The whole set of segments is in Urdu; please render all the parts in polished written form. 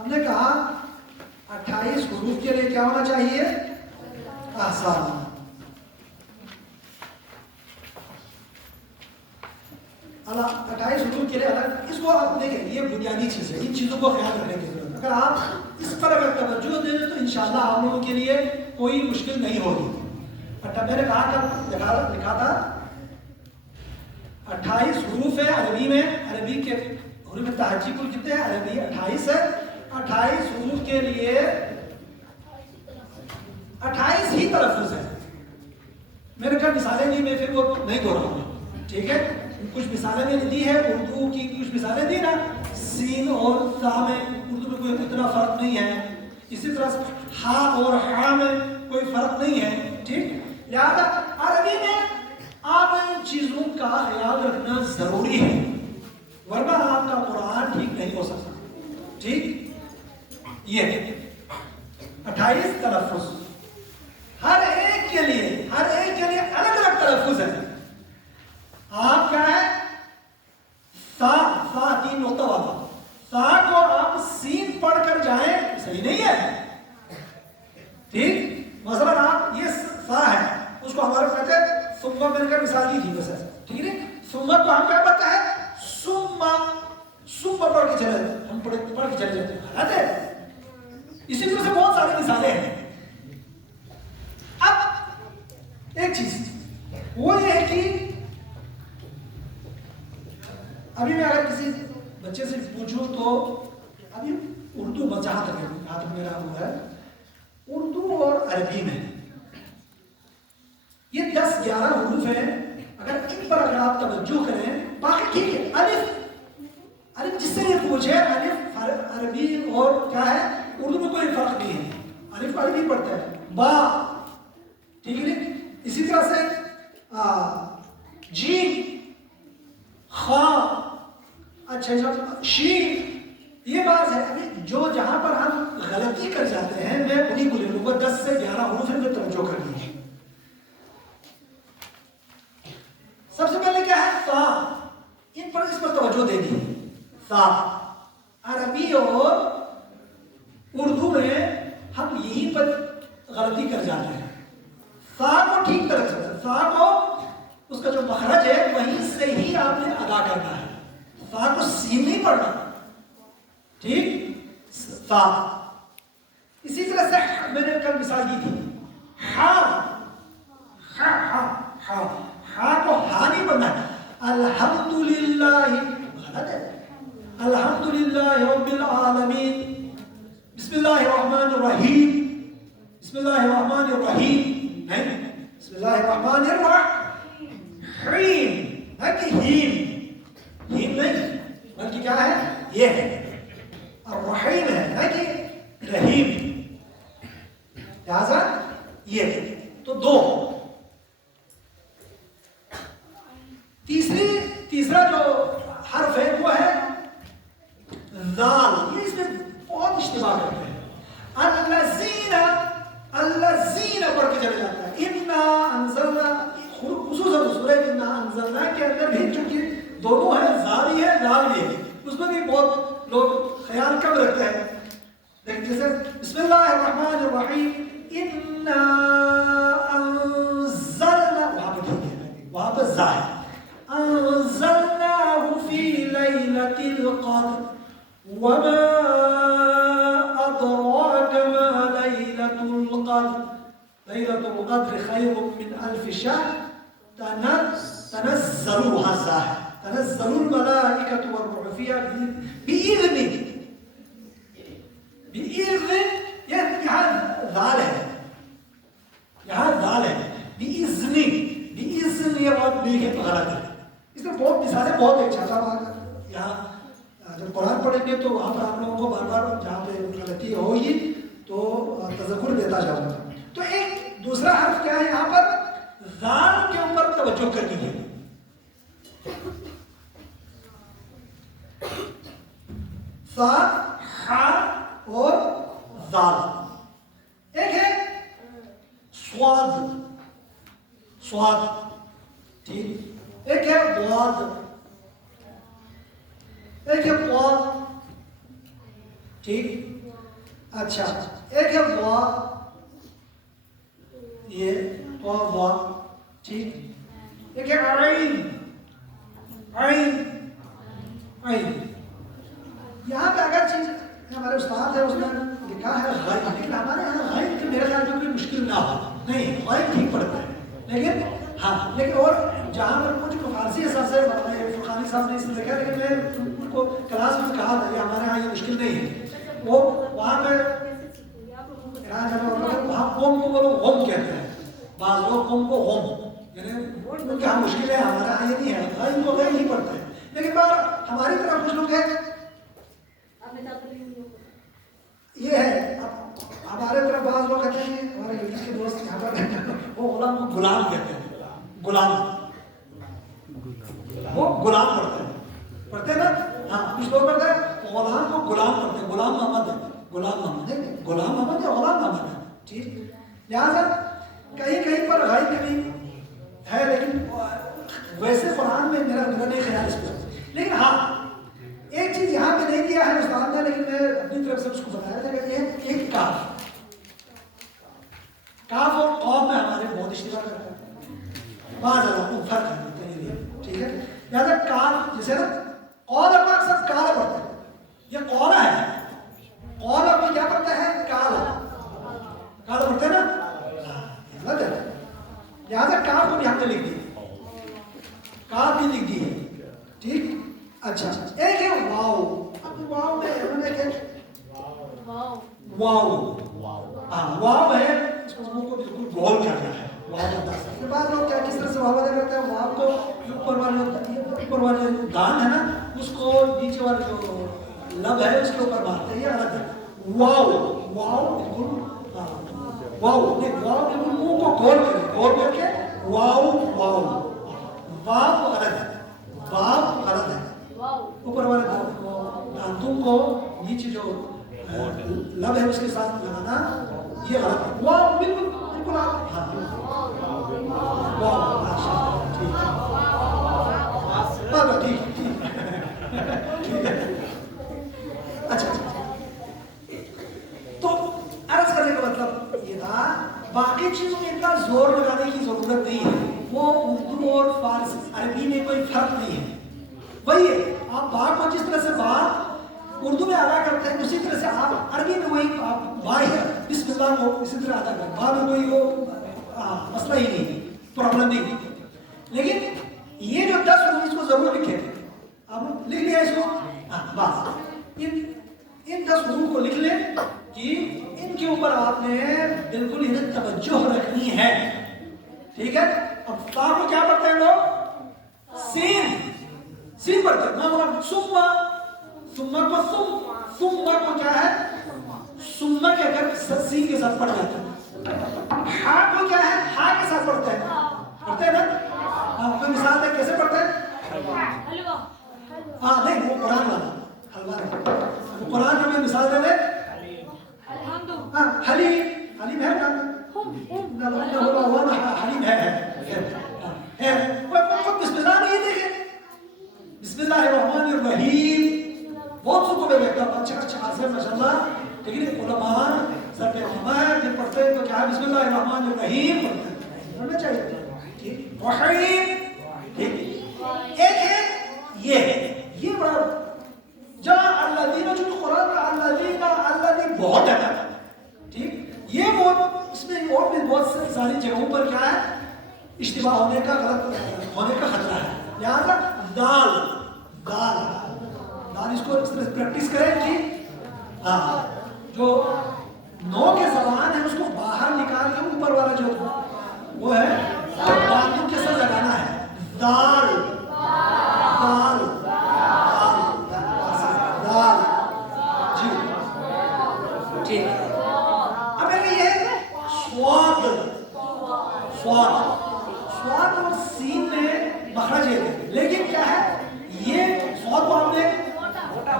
ہم نے کہا 28 حروف کے لیے کیا ہونا چاہیے؟ آسان. اللہ 28 حروف کے لیے الگ. اس کو آپ دیکھیں یہ بنیادی چیز ہے, ان چیزوں کو خیال رکھنے کی ضرورت. اگر آپ اس پر اگر توجہ دیں تو انشاءاللہ آپ لوگوں کے لیے کوئی مشکل نہیں ہوگی. میں نے کہا تھا لکھا تھا 28 حروف ہے عربی میں. عربی کے حروف تہجی کل کتنے ہیں؟ عربی 28 ہے. 28 حروف کے لیے 28 ہی تلفظ ہے. میں نے کہا مثالیں دی, میں پھر وہ نہیں دو رہا ہوں, ٹھیک ہے. کچھ مثالیں میں نے دی ہے اردو کی, کچھ مثالیں دی نا, سین اور تا میں اردو میں کوئی اتنا فرق نہیں ہے. اسی طرح سے ہا اور ہا میں کوئی فرق نہیں ہے, ٹھیک. لہذا عربی میں آپ ان چیزوں کا خیال رکھنا ضروری ہے, ورنہ آپ کا قرآن ٹھیک نہیں ہو سکتا, ٹھیک. یہ 28 تلفظ ہر ایک کے لیے الگ الگ تلفظ ہے. آپ کیا ہے؟ سا 3 نقطہ والا سا کو آپ سین پڑھ کر جائیں صحیح نہیں ہے, ٹھیک. مثلا آپ یہ سا ہے, اس کو ہمارے کہتے ہیں سما, مل کر مثال دی تھی ویسے, ٹھیک ہے. سما کو ہم کیا پڑھتا ہے؟ سما پڑھ کے چلے, ہم پڑھ کے چلے جاتے ہیں, غلط ہے. اسی طرح سے بہت ساری مثالیں ہیں. اب ایک چیز وہ یہ ہے کہ ابھی میں اگر کسی بچے سے پوچھوں تو ابھی اردو جہاں تک میرا ہوا ہے, اردو اور عربی میں یہ 10-11 حروف ہیں. اگر ان پر اگر آپ توجہ کریں, باقی ٹھیک ہے. الف جس سے یہ پوچھے, الف عربی اور کیا ہے اردو میں کوئی فرق نہیں ہے. الف عربی پڑھتا ہے, با, ٹھیک ہے. اسی طرح سے جیم, خا, اچھا شین. یہ بات ہے. ابھی جو جہاں پر ہم غلطی کر جاتے ہیں میں انہیں کو لے لوں گا. 10 سے 11 حروف میں توجہ کر لیجیے. سب سے پہلے کیا ہے؟ فا. اس پر توجہ دے دی. فا عربی اور اردو میں ہم یہی پر غلطی کر جاتے ہیں. فا کو ٹھیک طرح سے, فا کو اس کا جو مخرج ہے وہیں سے ہی آپ نے ادا کرنا ہے. فا کو سین نہیں پڑھنا, ٹھیک. فا. اسی طرح سے میں نے کل مثال دی تھی ہا. ہا کو ہا نہیں پڑھنا ہے. الحمدللہ, غلط ہے. الحمدللہ رب العالمین. بسم اللہ الرحمن الرحیم. بسم اللہ الرحمن الرحیم نہیں, بسم اللہ الرحمن الرحیم ہے کہ ہیم نہیں, بلکہ کیا ہے؟ یہ ہے الرحیم ہے کہ رحیم. لہذا یہ تو دو. تیسرا جو حرف ہے وہ ہے ذال. یہ اس میں بہت اشتباہ کرتے ہیں. الذین پڑھ کے چلے جاتا ہے. انا انزلنا, خصوصاً سورہ انا انزلنا کے اندر بھی چونکہ دونوں ہے, ذال بھی ہے لال بھی ہے, اس میں بھی بہت لوگ خیال کم رکھتے ہیں. لیکن جیسے بسم اللہ الرحمن الرحیم انا انزلنا, وہاں پہ ٹھیک ہے, وہاں پہ ذا ہے. انزلناه في ليلة القدر وما أدراك ما ليلة القدر. ليلة القدر خير من 1000 شهر تنزل الملائكة والروح فيها بإذن. یہاں ذال ہے, یہاں ذال ہے. بإذن یہ بات نہیں ہے, غلط ہے. اس میں بہت مثالیں بہت ہے. چھاٹا یہاں جب قرآن پڑھیں گے تو وہاں پر آپ لوگوں کو بار بار جہاں پہ غلطی ہوگی تو تذکر دیتا جاؤں گا. تو ایک دوسرا حرف کیا ہے یہاں پر؟ ذال کے اوپر توجہ کرنی ہے. سا, ہا اور ذال. ایک ہے سواد, ٹھیک. ایک ہے ضاد, ایک ہے ضاد. ٹھیک. اچھا ایک ہے وا، یہ وا ٹھیک. ایک ہے عین، عین عین. یہاں پہ اگر چیز ہمارے استاد ہے اس نے لکھا ہے غائب، لیکن ہمارے یہاں غائب میرے خیال میں کوئی مشکل نہ ہو، نہیں غائب ٹھیک پڑتا ہے. لیکن ہاں لیکن اور جہاں پر مجھ کو فارسی حساب سے فرقانی صاحب نے اس نے لکھا، لیکن میں ان کو کلاس میں کہا تھا کہ ہمارے یہاں یہ مشکل نہیں ہے. وہ وہاں پہ وہاں قوم کو وہ لوگ ہوم کہتے ہیں، بعض لوگ قوم کو ہوم، یعنی ان کے یہاں مشکل ہے، ہمارے یہاں یہ نہیں ہے، غائب کو غائب نہیں پڑتا ہے. لیکن بات ہماری طرف کچھ لوگ ہیں یہ ہے، ہمارے طرف بعض لوگ کہتے ہیں، ہمارے لڑکی کے دوست یہاں پر وہ غلام کو غلام کہتے ہیں، غلام، وہ غلام پڑھتے ہیں نا. ہاں کچھ لوگ پڑھتے ہیں غلام کو غلام پڑھتے ہیں، غلام محمد ہے، غلام محمد ہے، غلام محمد یا غلام محمد ہے. ٹھیک. لہٰذا کہیں کہیں پر غائب کبھی ہے، لیکن ویسے قرآن میں میرا نہیں خیال اس پر. لیکن ہاں ایک چیز یہاں پہ نہیں دیا ہے استاد نے، لیکن میں اپنی طرف سے اس کو بتایا تھا کہ یہ ایک کاف، کاف اور قوم میں ہمارے بہت اشتراک کرتے ہیں، بعض علاقوں فرق ہے. ٹھیک ہے. لہٰذا کاف جیسے نا قول اپنا اکثر کالا پڑھتے ہیں، یہ قولا ہے، قول اپنا کیا پڑھتا ہے کالا، کالا پڑھتے ہیں نا غلط ہے. لہٰذا کاف کو بھی ہم نے لکھ دی، کاف بھی لکھ دی ہے. ٹھیک. اچھا ایک ہے واو. اب واو میں ہم نے کیا واو، ہاں واو ہے، اس کو بالکل گول کرنا ہے. واو بعض لوگ کیا کس طرح سے واو ادا کرتے ہیں، واو کو اوپر والے دان ہے نا اس کو نیچے والے جو لب ہے اس کے اوپر مارتے ہیں، یہ غلط ہے. واو واو بالکل واو نہیں، واو بالکل منہ کو گول کرے، گول کر کے واو واو. واو غلط ہے، واو غلط ہے. اوپر والے دانتوں کو نیچے جو لب ہے اس کے ساتھ لگانا یہ غلط ہے. واو بالکل بالکل آپ ہاں واو ٹھیک ہے. اچھا تو عرض کرنے کا مطلب یہ تھا باقی چیزوں میں اتنا زور لگانے کی ضرورت نہیں ہے. وہ اردو اور فارسی عربی میں کوئی فرق نہیں ہے، وہی ہے. آپ با کو جس طرح سے با اردو میں ادا کرتے ہیں اسی طرح سے آپ عربی میں وہی با ہے بسم اللہ کو اسی طرح ادا کرتے ہیں. با میں کوئی وہ مسئلہ ہی نہیں، پرابلم نہیں. لیکن یہ جو 10 حروف اس کو ضرور لکھیں، آپ لکھ لیا اس کو بس ان 10 حروف کو لکھ لیں کہ ان کے اوپر آپ نے بالکل انہیں توجہ رکھنی ہے. ٹھیک ہے. اب فا کو کیا پڑھتے ہیں لوگ؟ سین، سین پڑھتے ہیں. مطلب سما، سما کو سما کو کیا ہے سما کے اگر سین کے ساتھ پڑھ جاتے ہیں. ہا کو کیا ہے ہا کے ساتھ پڑھتے ہیں نا. کوئی مثال ہے کیسے پڑھتے ہیں؟ ہاں نہیں وہ قرآن والا حلوہ ہے، وہ قرآن میں مثال دے دے. ہاں حلیم، حلیم ہے نا حلیم ہے. بسم اللہ نہیں دیکھیں، بسم اللہ الرحمن الرحیم بہت سکو میں دیکھتا ہوں اچھا خاصے ماشاءاللہ. لیکن علماء سب علماء جب پڑھتے ہیں تو کیا بسم اللہ الرحمن الرحیم پڑھنا چاہیے. رحیم ایک ہے یہ بڑا جا الذین جو قرآن کا الذین بہت ہے. ٹھیک. یہ بہت اس میں اور بھی بہت ساری جگہوں پر کیا ہے اشتباہ ہونے کا، غلط ہونے کا خطرہ ہے. لہٰذا دال دال دال اس کو اس طرح پریکٹس کریں کہ ہاں جو نو کے زبان ہے اس کو باہر نکال کے اوپر والا جو وہ ہے باندھوں کے ساتھ لگانا ہے. دال دال دال جی ٹھیک. اب یہ ہے سواد، سواد اور سین میں مخرج ہے، لیکن کیا ہے یہ سواد کو آپ نے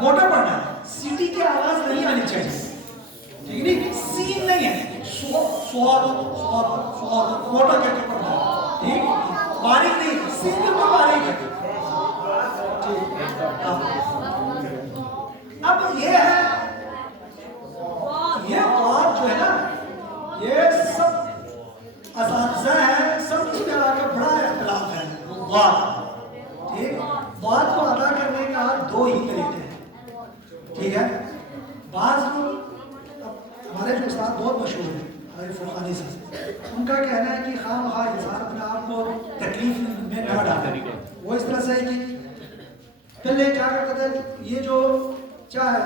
موٹا پڑھنا ہے، سیٹی کی آواز نہیں آنی چاہیے. ٹھیک نہیں، سین نہیں ہے، سواد موٹا کر کے پڑھنا ہے. ٹھیک. باریک نہیں، سین بالکل باریک ہے. ٹھیک. اب یہ ہے پہلے کیا کرتے تھے، یہ جو چاہے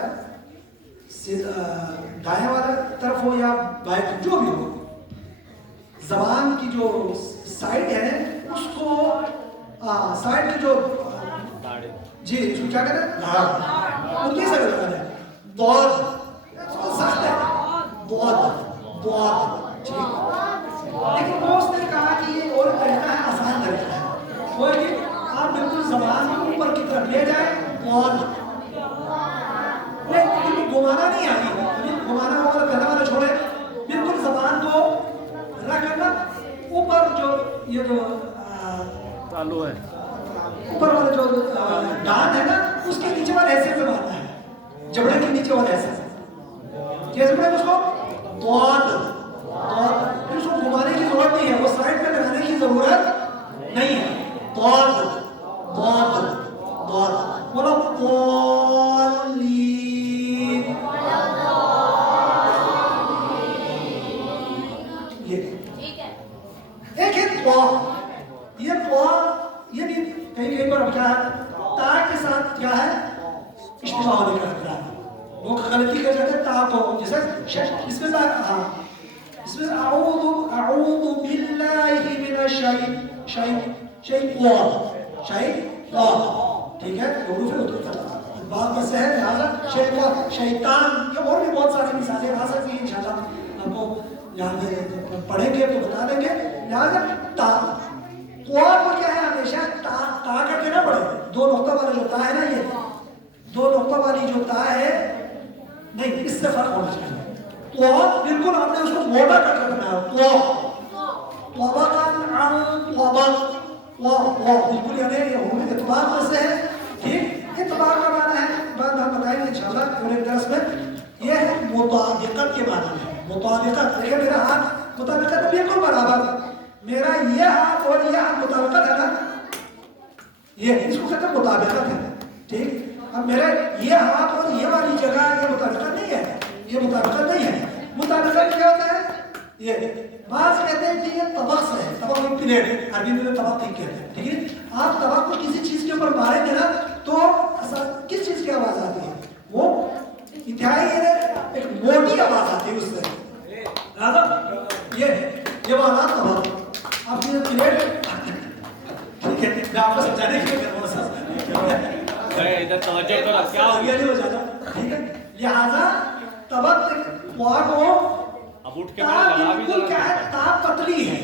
دائیں والا طرف ہو یا بائیں جو بھی ہو، زبان کی جو سائڈ ہے اس کو سائڈ کی جو جی اس کو کیا کہتے ہیں، دھاڑ، اردو سے لگانا ہے، دود سخت ہے، دود ٹھیک، لیکن وہ اس نے کہا کہ یہ اور طریقہ ہے، آسان طریقہ ہے، وہ ہے کہ آپ بالکل زبان کو اوپر کی طرف لے جائیں، دود نہیں، گھمانا نہیں آگی، گھمانا ہوگا پہلا والا چھوڑے، بالکل زبان کو رکھنا اوپر، جو یہ جو چالو ہے اوپر والا جو دانت ہے نا اس کے نیچے والا ایسے میں مارنا ہے، جبڑے کے نیچے والا ایسے کیسے پڑھیں اس کو، دود، پھر اس کو گھمانے کی ضرورت نہیں ہے، وہ سائڈ میں لگانے کی ضرورت نہیں ہے، دود بولو قولی، ایک ہے دعا، یہ دعا یہ بھی کہیں پر کیا ہے، تا کے ساتھ کیا ہے اشتباہ ہونے کا خطرہ ہے، لوگ غلطی کر جاتے ہیں تا کو، جیسے اس میں اس میں اعوذ باللہ من الشیطان، ٹھیک ہے، حروف بعض میں سے ہے، لہٰذا شیطان، یہ اور بھی بہت ساری مثالیں آ سکتی ہیں، انشاءاللہ آپ کو یہاں پہ پڑھیں گے تو بتا دیں گے، لہٰذا تا کو کیا ہے ہمیشہ تا کر کے نہ پڑھیں، دو نقطہ والا جو تا ہے نا، یہ دو نقطہ والی جو تا ہے نہیں، اس سے فرق ہونا چاہیے، تو بالکل ہم نے اس کو موٹا کر کے بنایا، بالکل یعنی یہ حروف اعتبار میں سے ہے، ٹھیک، اعتبار کا معنی ہے، بعد ہم بتائیں گے انشاءاللہ پورے درس میں، یہ ہے مطابقت کے معنی میں، مطابقت، دیکھیں میرا ہاتھ مطابقت بالکل برابر، میرا یہ ہاتھ اور یہ ہاتھ مطابقت ہے نا، یہ اس کو کہتے ہیں مطابقت ہے، ٹھیک، اب میرا یہ ہاتھ اور یہ والی جگہ یہ مطابقت نہیں ہے، یہ مطابقت نہیں ہے، مطابقت کیا ہوتا ہے، یہ بعض کہتے ہیں کہ یہ طبق سے ہے، طبق ایک پلیٹ، عربی میں طبق نہیں کہتے ہیں، ٹھیک ہے، آپ طبق کو کسی چیز کے اوپر ماریں گے نا تو کس چیز کی آواز آتی ہے، وہ انتہائی ایک موٹی آواز آتی ہے اس سے، یہ والا طبق، آپ یہ پلیٹ، ٹھیک ہے، میں آپ کو سمجھانے کے لیے کروں سر، ادھر توجہ کرو، کیا ہو گیا، نہیں ہو جاتا، ٹھیک ہے، لہٰذا طبق وا کو اب اٹھ کے بالکل کیا ہے، تا پتلی ہے،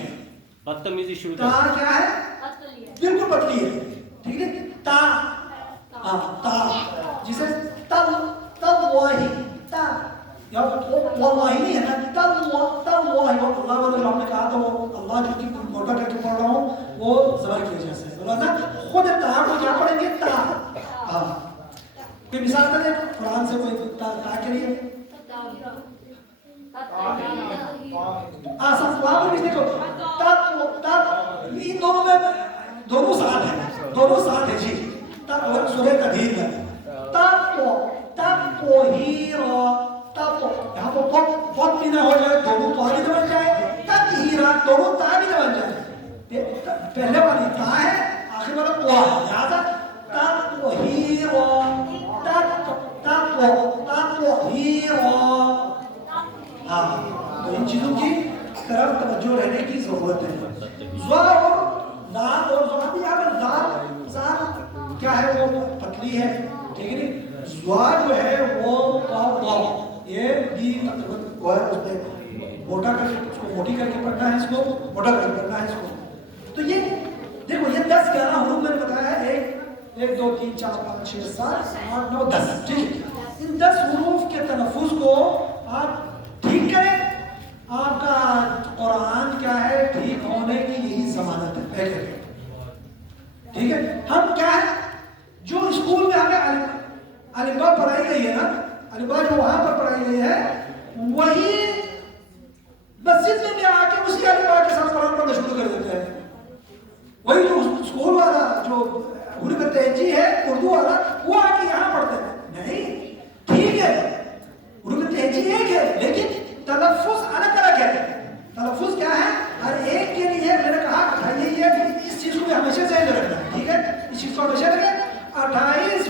بدتمیزی شروع تا کیا ہے، بالکل پتلی ہے، ٹھیک ہے، تا جسے تب واہی، تا یا واہی نہیں ہے نا، تب واہی، اللہ والا جو ہم نے کہا تھا وہ اللہ جو کی موٹا کر کے پڑھ رہا ہوں وہ زبر کی وجہ سے، بولا نا خود تا کو کیا پڑھیں گے، تا، کوئی مثال دے دیں قرآن سے، کوئی تا کے لیے آسان، وہاں پر بھی دیکھو ان دونوں میں دونوں ساتھ ہیں، دونوں ساتھ ہیں جی، تب سورہ تدہیر میں تب یہاں پر بہت بھی نہ ہو جائے، دونوں تو آگے بن جائے، تب ہیرا دونوں تا بھی نہ بن جائے، پہلے والی تا ہے، آخر والا پوا ہے، لہٰذا تب ہیرا، ہاں، تو ان چیزوں کی طرف توجہ رہنے کی ضرورت ہے، زوا اور دال اور زوا بھی یہاں کیا ہے، وہ پتلی ہے، ٹھیک ہے، زوا جو ہے وہ یہ بھی وہ ہے، اس میں موٹا کر کے، اس کو موٹی کر کے پڑھنا ہے، اس کو موٹا کر کے پڑھنا ہے، اس کو، تو یہ دیکھو یہ 10-11 حروف میں نے بتایا ہے، 1 2 3 4 5 6 7 8 9 10، ٹھیک ہے، ان 10 حروف کے تلفظ کو آپ ٹھیک کریں، آپ کا قرآن کیا ہے ٹھیک ہونے کی یہی ضمانت ہے، ٹھیک ہے، ہم کیا ہے جو اسکول میں ہمیں الفبا پڑھائی گئی ہے نا، الفبا جو وہاں پر پڑھائی گئی ہے وہی مسجد میں بھی آ کے اسی الفبا کے ساتھ قرآن پڑھنا شروع کر دیتے ہیں، وہی جو اسکول والا جو حروف تہجی ہے اردو والا وہ آ کے یہاں پڑھتے ہیں، نہیں، ٹھیک ہے، حروف تہجی ایک ہے لیکن تلفظ الگ الگ ہے، تلفظ کیا ہے، ہر ایک کے لیے میں نے کہا 28 ہے، اس چیز کو ہمیشہ ذہن میں رکھنا ہے، ٹھیک ہے، اس چیز کو ہمیشہ رکھیں، 28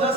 10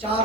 4